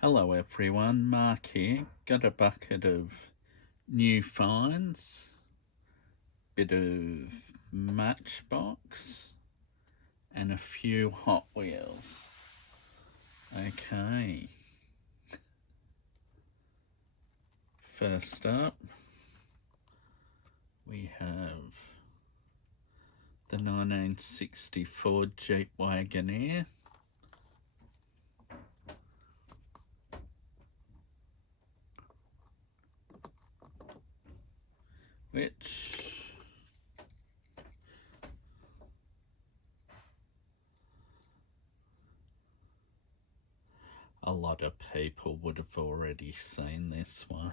Hello everyone, Mark here. Got a bucket of new finds, bit of Matchbox, and a few Hot Wheels. Okay. First up, we have the 1964 Jeep Wagoneer. Which a lot of people would have already seen this one,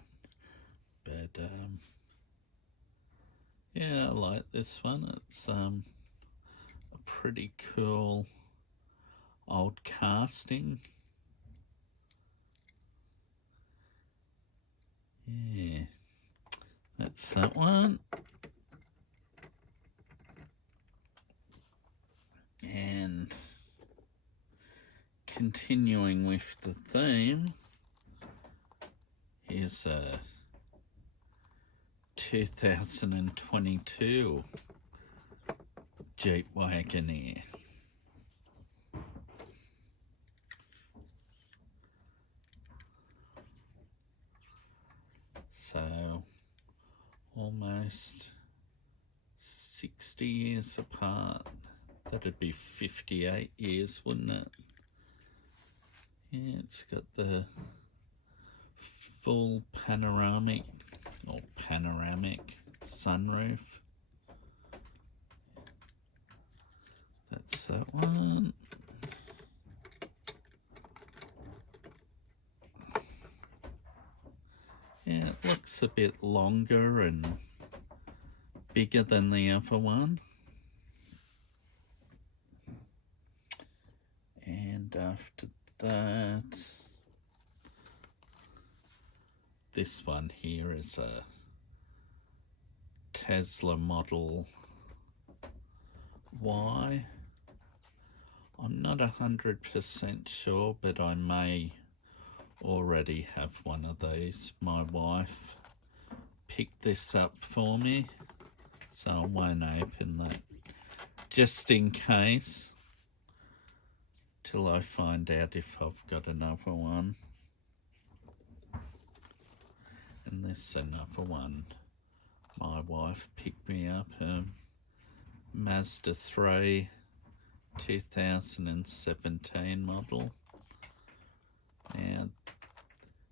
but yeah, I like this one. It's a pretty cool old casting. Yeah, that's that one. And continuing with the theme, here's a 2022 Jeep Wagoneer. So almost 60 years apart. That'd be 58 years, wouldn't it? Yeah, it's got the full panoramic sunroof. That's that one. Yeah, it looks a bit longer and bigger than the other one. And after that, this one here is a Tesla Model Y. I'm not 100% sure, but I may already have one of these. My wife picked this up for me, so I won't open that just in case till I find out if I've got another one. And this another one my wife picked me up, Mazda 3 2017 model. Now,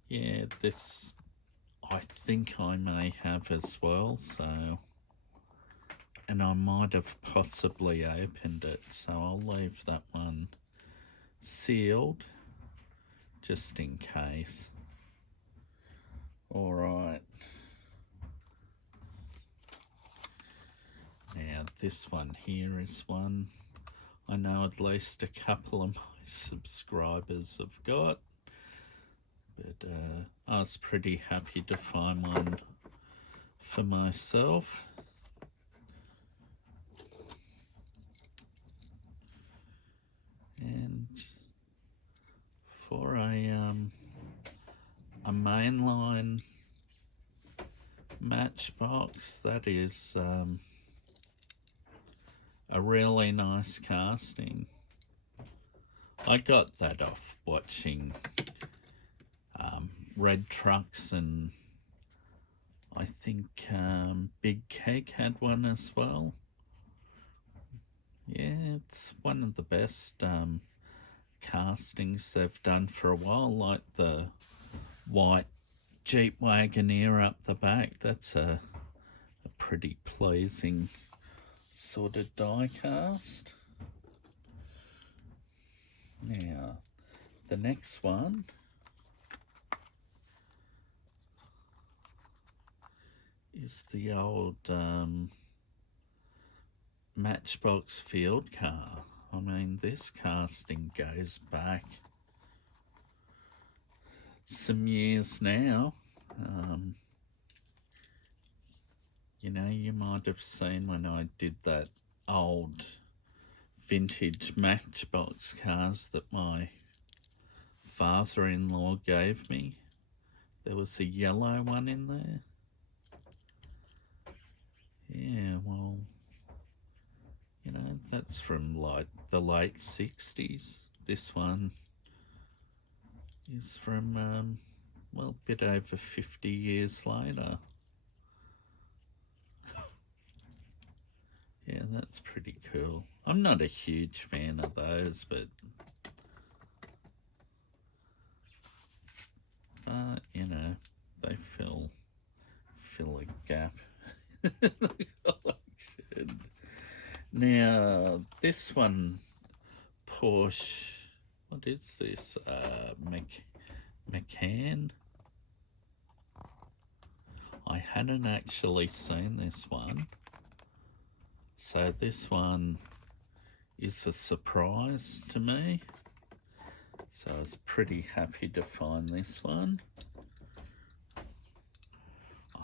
yeah, this I think I may have as well, so, and I might have possibly opened it, so I'll leave that one sealed just in case. Alright, now this one here is one I know at least a couple of my subscribers have got, but I was pretty happy to find one for myself. And for a mainline Matchbox, that is a really nice casting. I got that off watching Red Trucks, and I think Big Keg had one as well. Yeah, it's one of the best castings they've done for a while, like the white Jeep Wagoneer up the back. That's a pretty pleasing sort of die cast. Now, the next one is the old Matchbox field car. I mean, this casting goes back some years now. You know, you might have seen when I did that old vintage Matchbox cars that my father-in-law gave me. There was a yellow one in there. Yeah, well, you know, that's from like the late 60s. This one is from, well, a bit over 50 years later. Yeah, that's pretty cool. I'm not a huge fan of those, but you know, they fill a gap in the collection. Now, this one, Porsche, what is this? McCann? I hadn't actually seen this one. So this one is a surprise to me. So I was pretty happy to find this one.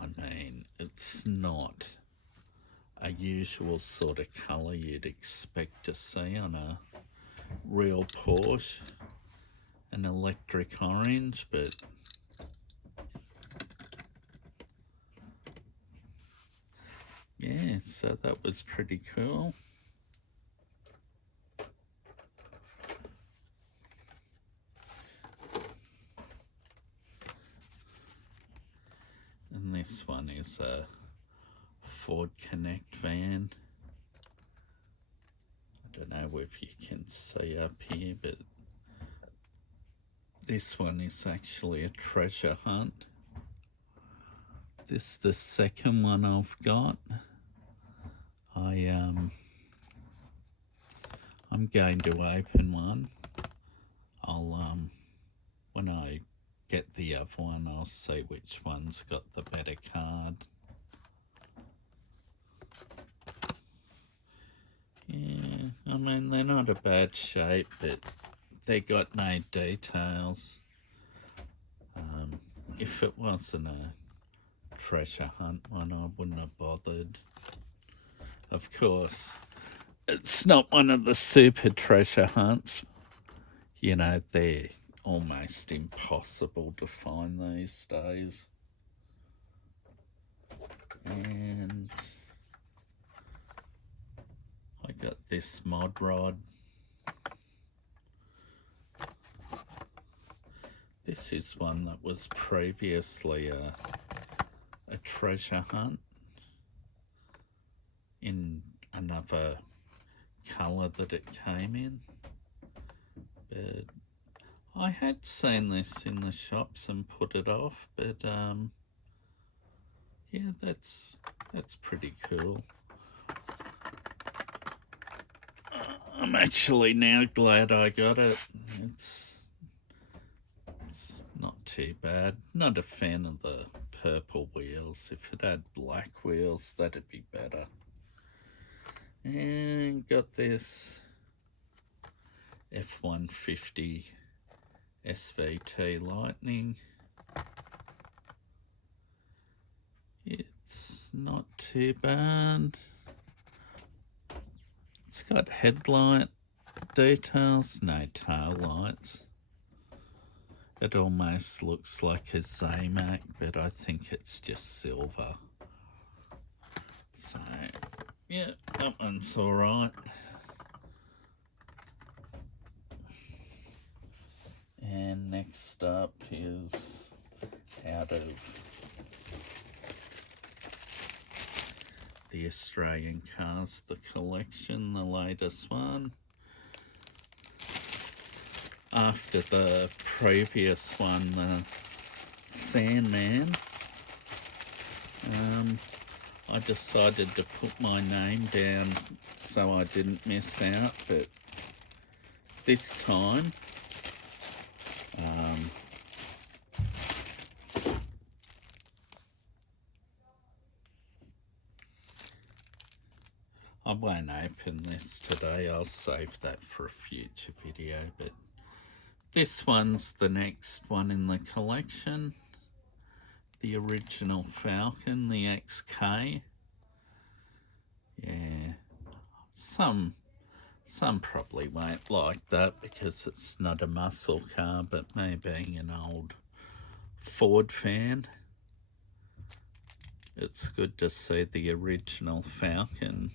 I mean, it's not a usual sort of colour you'd expect to see on a real Porsche, an electric orange, but yeah, so that was pretty cool. And this one is a Ford Connect van. I don't know if you can see up here, but this one is actually a treasure hunt. This is the second one I've got. I'm going to open one. I'll when I get the other one, I'll see which one's got the better card. Yeah, I mean, they're not a bad shape, but they got no details. If it wasn't a treasure hunt one, I wouldn't have bothered. Of course, it's not one of the super treasure hunts. You know, they're almost impossible to find these days. And I got this mod rod. This is one that was previously a treasure hunt in another colour that it came in. But I had seen this in the shops and put it off, but yeah, that's pretty cool. I'm actually now glad I got it. It's not too bad. Not a fan of the purple wheels. If it had black wheels, that'd be better. And got this F-150 SVT Lightning. It's not too bad. It's got headlight details, no tail lights. It almost looks like a Zamac, but I think it's just silver. So, yeah, that one's alright. And next up is out of the Australian Cars, the collection, the latest one. After the previous one, the Sandman, I decided to put my name down so I didn't miss out, but this time I won't open this today. I'll save that for a future video, but this one's the next one in the collection. The original Falcon, the XK. Yeah, some Some probably won't like that because it's not a muscle car, but me being an old Ford fan, it's good to see the original Falcon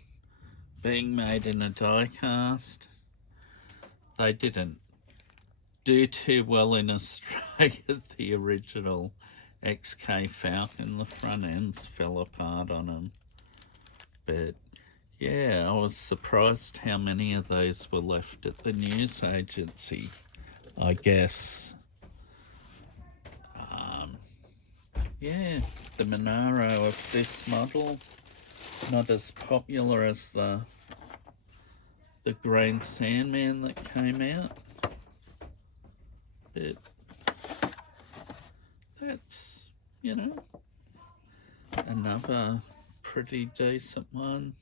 being made in a diecast. They didn't do too well in Australia, the original XK Falcon. The front ends fell apart on them. But yeah, I was surprised how many of those were left at the news agency, I guess. Yeah, the Monaro of this model, not as popular as the Green Sandman that came out. But that's, you know, another pretty decent one.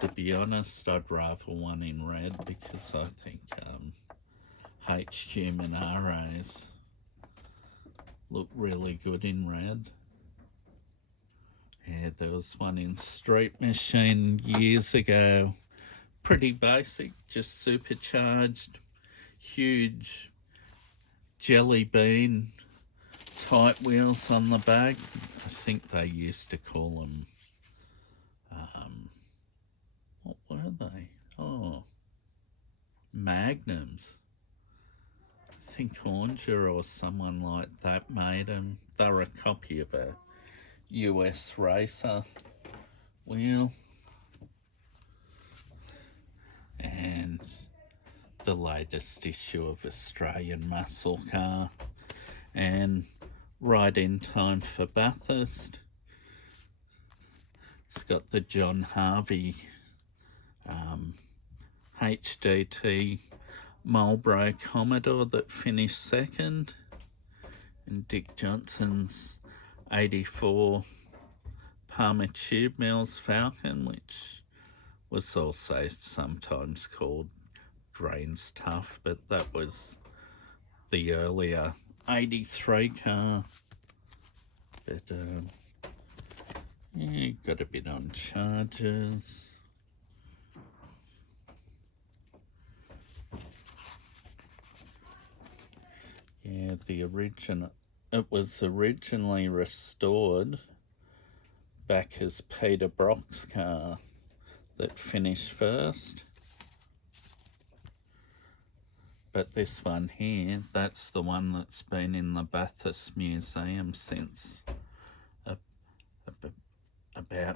To be honest, I'd rather one in red because I think HQ Monaros look really good in red. Yeah, there was one in Street Machine years ago. Pretty basic, just supercharged, huge jelly bean type wheels on the back. I think they used to call them, what were they? Oh, Magnums. I think Onger or someone like that made them. They were a copy of a US racer wheel. And the latest issue of Australian MuscleCar, and right in time for Bathurst. It's got the John Harvey HDT Marlboro Commodore that finished second, and Dick Johnson's 84 Palmer Tube Mills Falcon, which was also sometimes called Grains Tough, but that was the earlier 83 car. But yeah, got a bit on charges. Yeah, it was originally restored back as Peter Brock's car that finished first. But this one here, that's the one that's been in the Bathurst Museum since about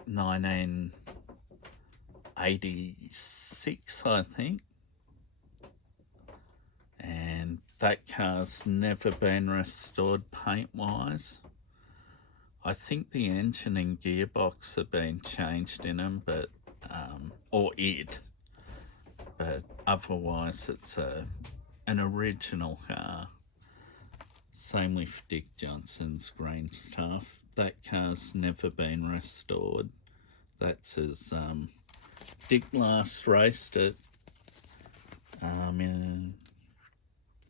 1986, I think. And that car's never been restored paint-wise. I think the engine and gearbox have been changed in them, but but otherwise it's an original car. Same with Dick Johnson's Green Stuff. That car's never been restored. That's as Dick last raced it. In,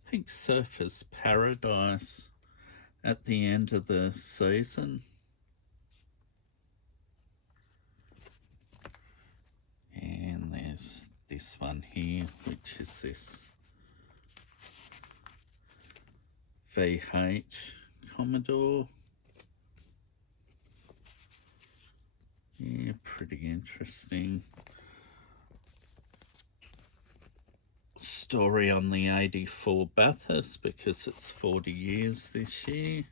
I think Surfers Paradise at the end of the season. And there's this one here, which is this VH Commodore. Yeah, pretty interesting story on the 84 Bathurst because it's 40 years this year.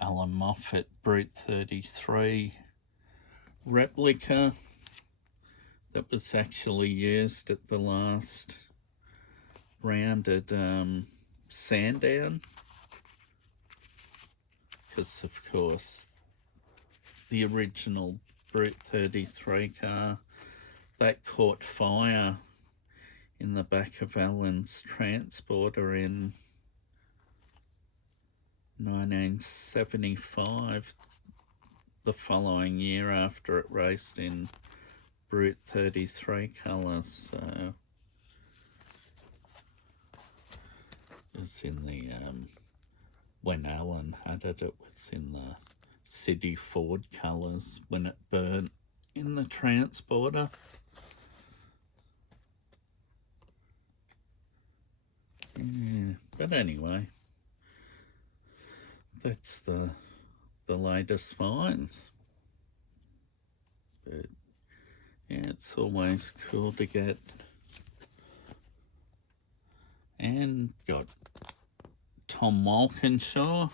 Alan Moffat Brute 33 replica that was actually used at the last round at Sandown, because of course the original Brute 33 car that caught fire in the back of Alan's transporter in 1975, the following year after it raced in Brute 33 colours. So it was in the when Alan had it, it was in the city Ford colours when it burnt in the transporter. Yeah, but anyway, that's the latest finds. But yeah, it's always cool to get. And got Tom Walkinshaw,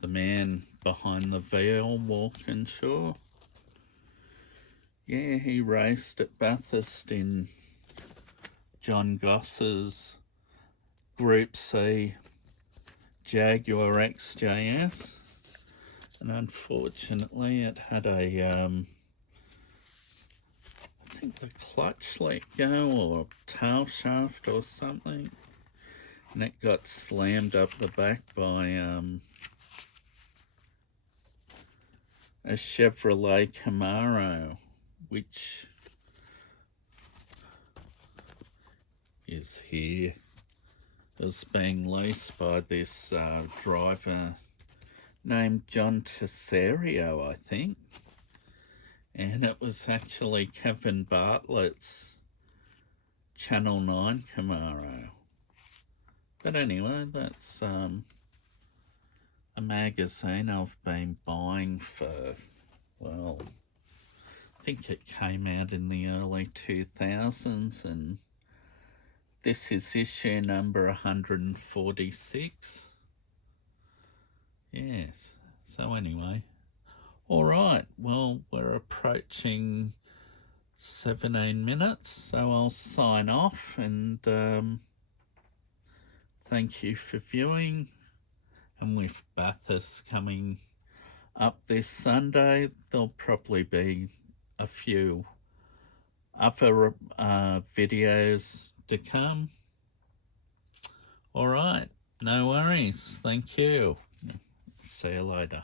the man behind the VL Walkinshaw. Yeah, he raced at Bathurst in John Goss's Group C Jaguar XJS, and unfortunately it had a I think the clutch let go or tail shaft or something, and it got slammed up the back by a Chevrolet Camaro, which is here. It was being leased by this driver named John Tesserio, I think. And it was actually Kevin Bartlett's Channel 9 Camaro. But anyway, that's a magazine I've been buying for, well, I think it came out in the early 2000s, and this is issue number 146. Yes, so anyway. All right, well, we're approaching 17 minutes, so I'll sign off, and thank you for viewing. And with Bathurst coming up this Sunday, there'll probably be a few other videos to come. All right, no worries. Thank you. See you later.